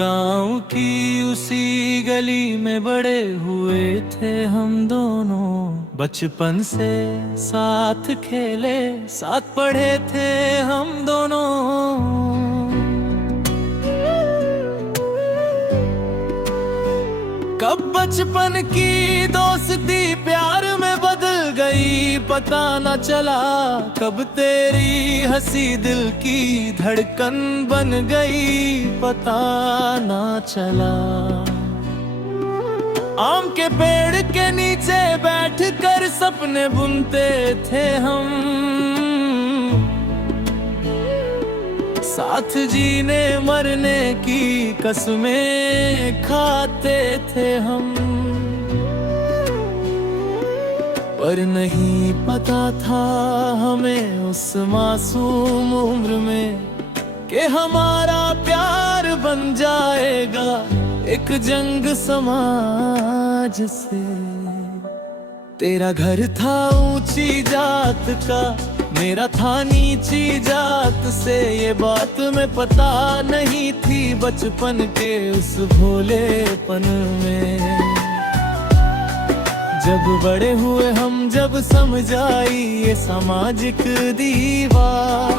गांव की उसी गली में बड़े हुए थे हम दोनों। बचपन से साथ खेले, साथ पढ़े थे हम दोनों। कब बचपन की दोस्ती प्यार में बदल गई पता न चला। कब तेरी हंसी दिल की धड़कन बन गई पता न चला। आम के पेड़ के नीचे बैठकर सपने बुनते थे हम। साथ जीने मरने की कसमें खाते थे हम। पर नहीं पता था हमें उस मासूम उम्र में कि हमारा प्यार बन जाएगा एक जंग समाज से। तेरा घर था ऊंची जात का, मेरा था नीची जात से। ये बात में पता नहीं थी बचपन के उस भोलेपन में। जब बड़े हुए हम, जब समझ आई ये सामाजिक दीवार,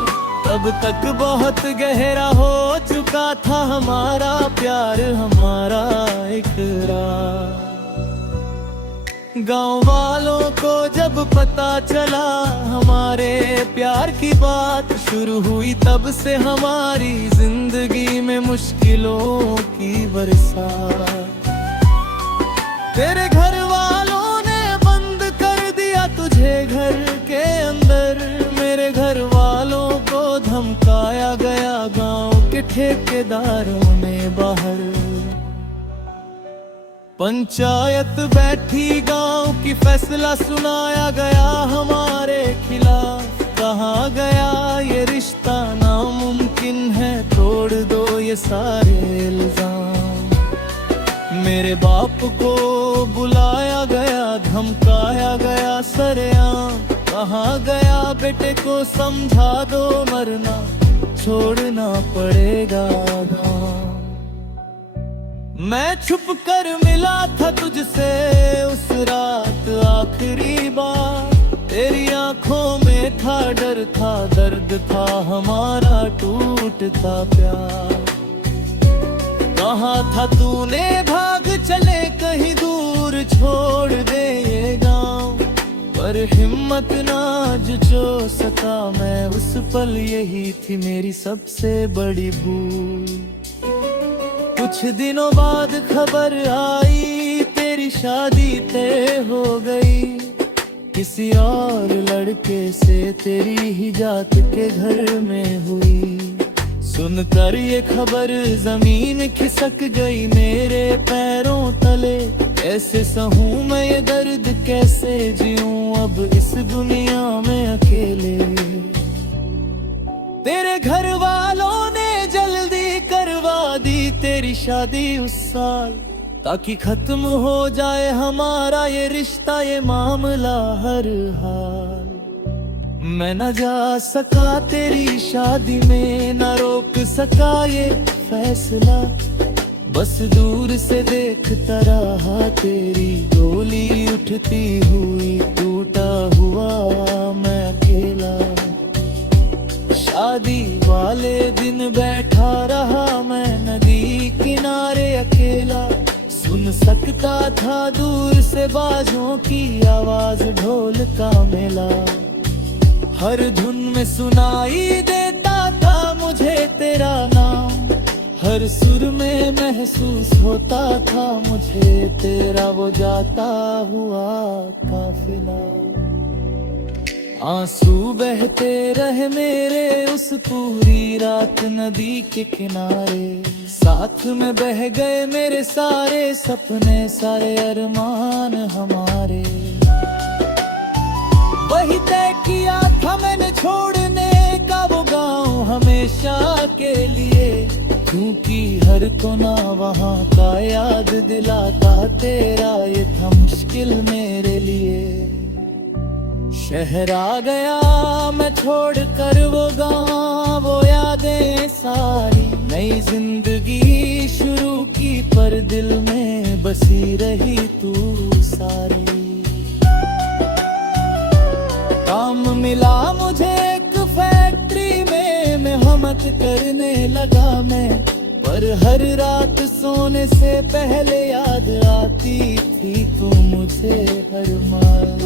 तब तक बहुत गहरा हो चुका था हमारा प्यार, हमारा इकरार। गांव वालों को जब पता चला हमारे प्यार की बात शुरू हुई, तब से हमारी जिंदगी में मुश्किलों की बरसात। तेरे घर वालों ने बंद कर दिया तुझे घर के अंदर, मेरे घर वालों को धमकाया गया गांव के ठेकेदारों ने बाहर। पंचायत बैठी गांव की, फैसला सुनाया गया हमारे खिलाफ। कहा गया ये रिश्ता नामुमकिन है, तोड़ दो ये सारे इल्जाम। मेरे बाप को बुलाया गया, धमकाया गया सरेआम। कहा गया बेटे को समझा दो, मरना छोड़ना पड़ेगा गाँव। मैं छुप कर मिला था तुझसे उस रात आखिरी बार। तेरी आंखों में था डर, था दर्द, था हमारा टूटता प्यार। कहा था तूने भाग चले कहीं दूर, छोड़ दे ये गाँव। पर हिम्मत ना जुझो सका मैं उस पल, यही थी मेरी सबसे बड़ी भूल। कुछ दिनों बाद खबर आई तेरी शादी तय हो गई किसी और लड़के से, तेरी ही जात के घर में हुई। सुनकर ये खबर जमीन खिसक गई मेरे पैरों तले। कैसे सहूं मैं ये दर्द, कैसे जीऊं अब इस दुनिया में अकेले। तेरे घर वालों ने जल्दी करवा दी तेरी शादी उस साल, ताकि खत्म हो जाए हमारा ये रिश्ता, ये मामला हर हाल। मैं न जा सका तेरी शादी में, न रोक सका ये फैसला। बस दूर से देखता रहा तेरी डोली उठती हुई, टूटा हुआ मैं अकेला। शादी वाले दिन बैठा रहा मैं नदी किनारे अकेला। सुन सकता था दूर से बाजों की आवाज, ढोल का मेला। हर धुन में सुनाई देता था मुझे तेरा नाम, हर सुर में महसूस होता था मुझे तेरा वो जाता हुआ काफिला। आंसू बहते रहे मेरे उस पूरी रात नदी के किनारे। साथ में बह गए मेरे सारे सपने, सारे अरमान हमारे। वही तय किया था मैंने छोड़ने का वो गाँव हमेशा के लिए, क्योंकि हर कोना वहाँ का याद दिलाता तेरा, ये था मुश्किल मेरे लिए। शहर आ गया मैं छोड़ कर वो गाँव, वो यादें सारी। नई जिंदगी शुरू की पर दिल में बसी रही तू सारी। काम मिला मुझे एक फैक्ट्री में मेहनत करने लगा मैं, पर हर रात सोने से पहले याद आती थी तू मुझे हर मार।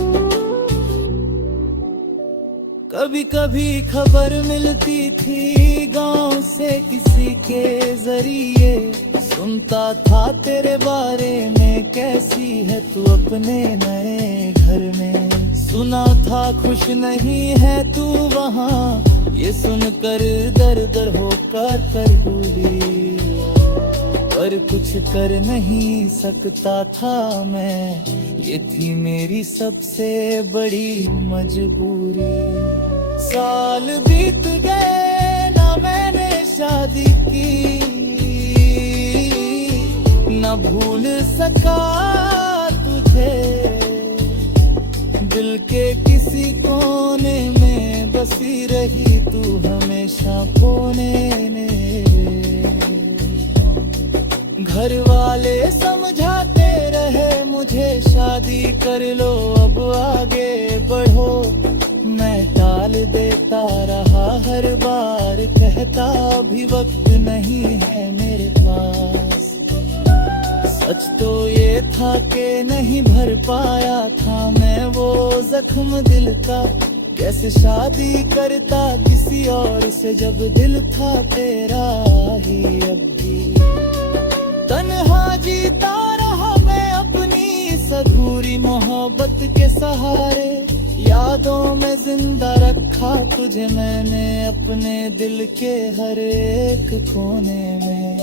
कभी कभी खबर मिलती थी गांव से किसी के जरिए, सुनता था तेरे बारे में कैसी है तू अपने नए घर में। सुना था खुश नहीं है तू वहाँ, ये सुनकर दर दर होकर कर बोली, पर कुछ कर नहीं सकता था मैं, ये थी मेरी सबसे बड़ी मजबूरी। साल बीत गए ना मैंने शादी की, न भूल सका तुझे, दिल के किसी कोने में बसी रही तू हमेशा कोने में। घर वाले समझाते रहे मुझे शादी कर लो अब आगे बढ़ो, मैं टाल देता रहा हर बार, कहता भी वक्त नहीं है मेरे पास। सच तो ये था कि नहीं भर पाया था मैं वो जख्म दिल का, कैसे शादी करता किसी और से जब दिल था तेरा ही। अब भी तन्हा जीता रहा मैं अपनी इस अधूरी मोहब्बत के सहारे, यादों में जिंदा रखा तुझे मैंने अपने दिल के हर एक कोने में।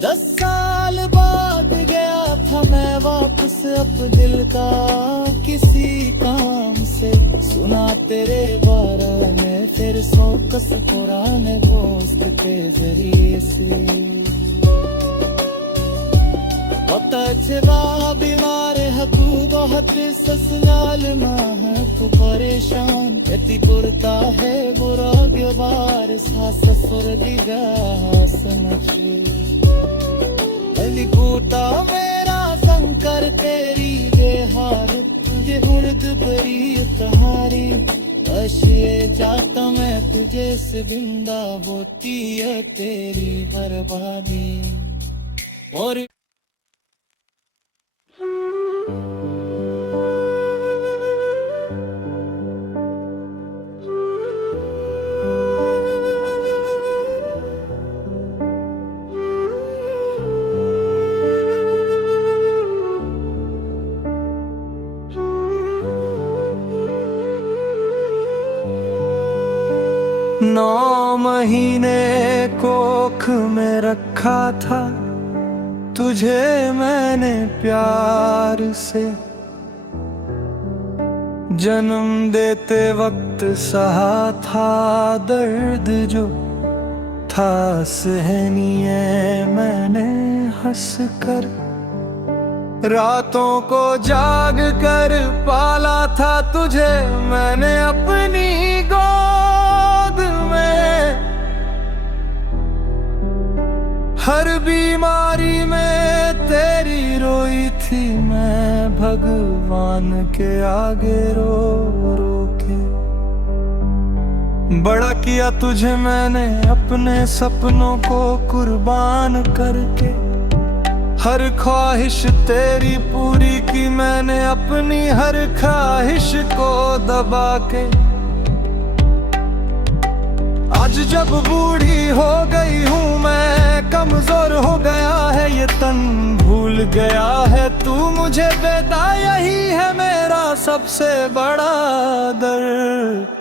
10 साल बाद गया था मैं वापस अब दिल का किसी काम से, सुना तेरे बारे में फिर 100 कस पुराने दोस्त के जरिए से। बीमार है तू बहुत ससुराल माँ तू परेशान, यति कुर्ता है बुरा बार सा ससुर दिगा समझे। अलिकूटा मेरा शंकर तेरी बेहार, तुझे हुर्द बरी तहारी, बस ये चाहता मैं तुझे से जिंदा होती है तेरी बर्बादी। और नौ महीने कोख में रखा था तुझे मैंने प्यार से, जन्म देते वक्त सहा था दर्द जो था सहनीय मैंने हंस कर, रातों को जाग कर पाला था तुझे मैंने अपनी गोद में। हर बीमारी में तेरी रोई थी मैं भगवान के आगे रो रो के। बड़ा किया तुझे मैंने अपने सपनों को कुर्बान करके, हर ख्वाहिश तेरी पूरी की मैंने अपनी हर ख्वाहिश को दबा के। आज जब बूढ़ी हो गई हूँ मैं, कमजोर हो गया है ये तन, भूल गया है तू मुझे बेटा, यही है मेरा सबसे बड़ा दर्द।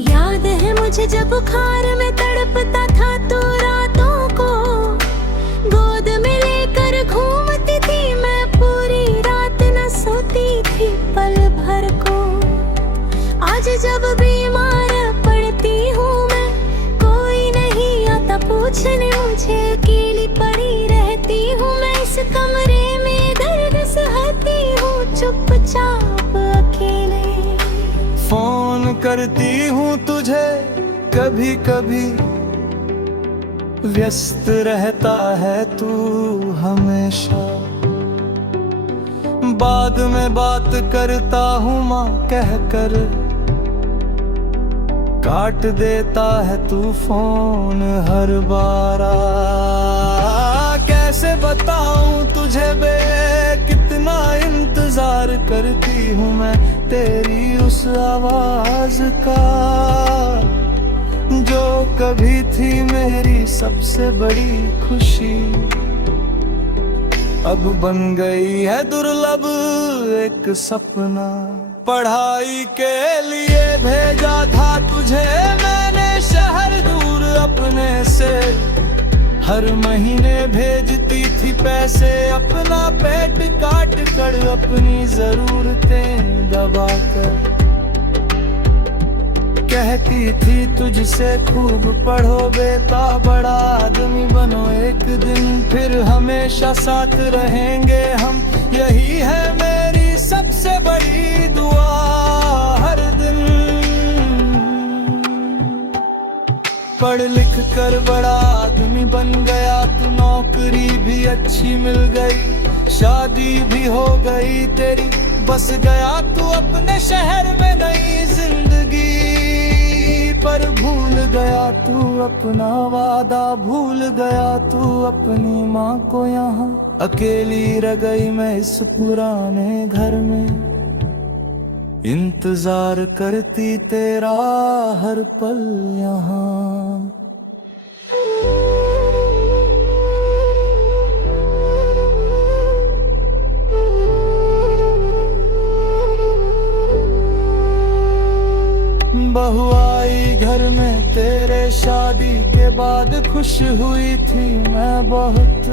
याद है मुझे जब बुखार में तड़पता था तू रातों को, गोद में लेकर घूमती थी मैं पूरी रात न सोती थी पल भर को। आज जब बीमार पड़ती हूँ मैं, कोई नहीं आता पूछने मुझे, अकेली पड़ी रहती हूँ मैं इस कमरे में, दर्द सहती हूँ चुपचाप अकेले। फोन करती हूँ तुझे कभी कभी, व्यस्त रहता है तू हमेशा, बाद में बात करता हूँ माँ कहकर, काट देता है तू फोन हर बारा। कैसे बताऊं तुझे बे कितना इंतजार करती हूँ मैं तेरी उस आवाज का, जो कभी थी मेरी सबसे बड़ी खुशी, अब बन गई है दुर्लभ एक सपना। पढ़ाई के लिए भेजा था तुझे मैंने शहर दूर अपने से, हर महीने भेजती थी पैसे अपना पेट काट कर, अपनी जरूरतें दबा कर। कहती थी तुझसे खूब पढ़ो बेटा, बड़ा आदमी बनो एक दिन, फिर हमेशा साथ रहेंगे हम, यही है मेरी सबसे बड़ी दुआ हर दिन। पढ़ लिख कर बड़ा आदमी बन गया तू, नौकरी भी अच्छी मिल गई, शादी भी हो गई तेरी, बस गया तू अपने शहर में नई जिंदगी, पर भूल गया तू अपना वादा, भूल गया तू अपनी माँ को यहाँ, अकेली रह गई मैं इस पुराने घर में, इंतजार करती तेरा हर पल यहाँ। बहू आई घर में तेरे शादी के बाद, खुश हुई थी मैं बहुत,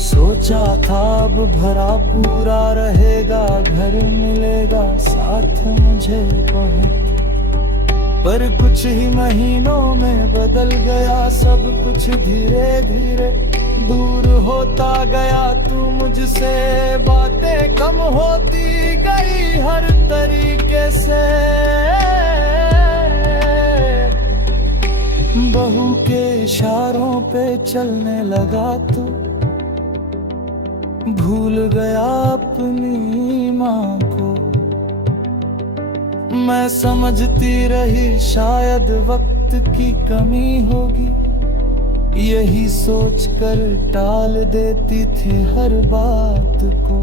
सोचा था अब भरा पूरा रहेगा, घर मिलेगा साथ मुझे बहुत, पर कुछ ही महीनों में बदल गया सब कुछ, धीरे धीरे दूर होता गया तू मुझसे, बातें कम होती गई हर तरीके से, बहू के इशारों पे चलने लगा तू, भूल गया अपनी माँ को। मैं समझती रही शायद वक्त की कमी होगी, यही सोचकर टाल देती थी हर बात को,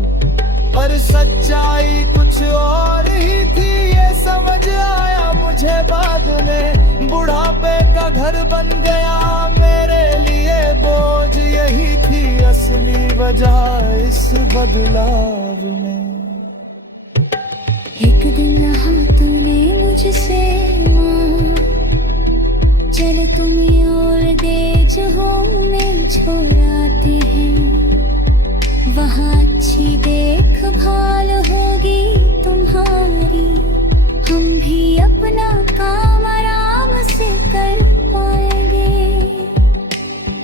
पर सच्चाई कुछ और ही थी, ये समझ आया मुझे बाद में, बुढ़ापे का घर बन गया मेरे लिए बोझ, यही थी असली वजह इस बदलाव में। एक दिन कहा तूने मुझसे माँ, चले तुम्हें और दे जो में छोड़ाते हैं, वहाँ अच्छी देखभाल होगी तुम्हारी, हम भी अपना काम आराम से कर पाएंगे।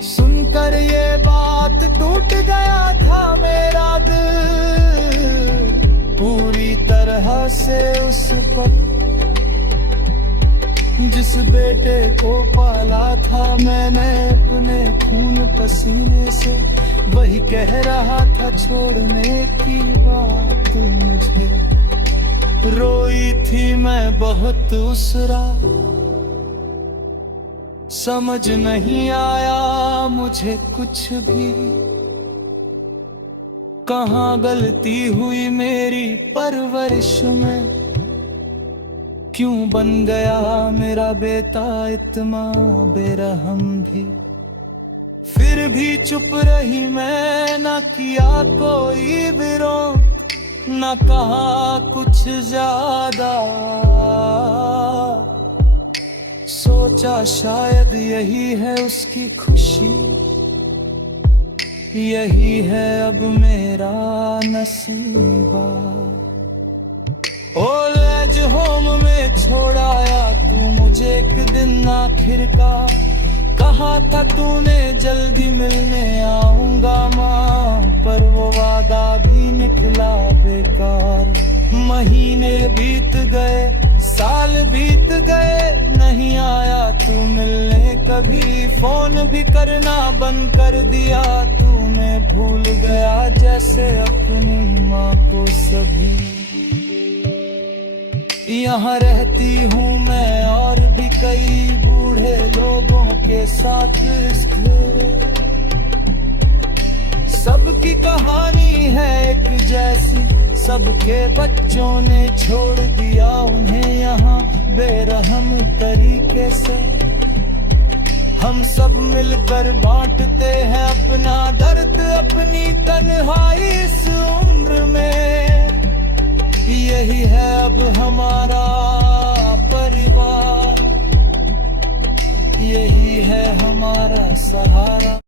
सुनकर ये बात टूट गया था मेरा दिल पूरी तरह से उस पर, जिस बेटे को पाला था मैंने अपने खून पसीने से, वही कह रहा था छोड़ने की बात मुझे, रोई थी मैं बहुत उस रात, समझ नहीं आया मुझे कुछ भी, कहाँ गलती हुई मेरी परवरिश में, क्यों बन गया मेरा बेटा इतना बेरहम भी, फिर भी चुप रही मैं, ना किया कोई विरोध, ना कहा कुछ ज्यादा, सोचा शायद यही है उसकी खुशी, यही है अब मेरा नसीबा। ओल्ड एज होम में छोड़ाया तू मुझे एक दिन आखिरकार, कहा था तूने जल्दी मिलने आऊंगा माँ, पर वो वादा भी निकला बेकार, महीने बीत गए साल बीत गए नहीं आया तू मिलने कभी फोन भी करना बंद कर दिया तूने, भूल गया जैसे अपनी माँ को सभी। यहाँ रहती हूँ मैं और भी कई बूढ़े लोगों के साथ इस घर। सबकी कहानी है एक जैसी, सबके बच्चों ने छोड़ दिया उन्हें यहाँ बेरहम तरीके से। हम सब मिलकर बांटते हैं अपना दर्द, अपनी तन्हाई इस उम्र में। यही है अब हमारा परिवार, यही है हमारा सहारा।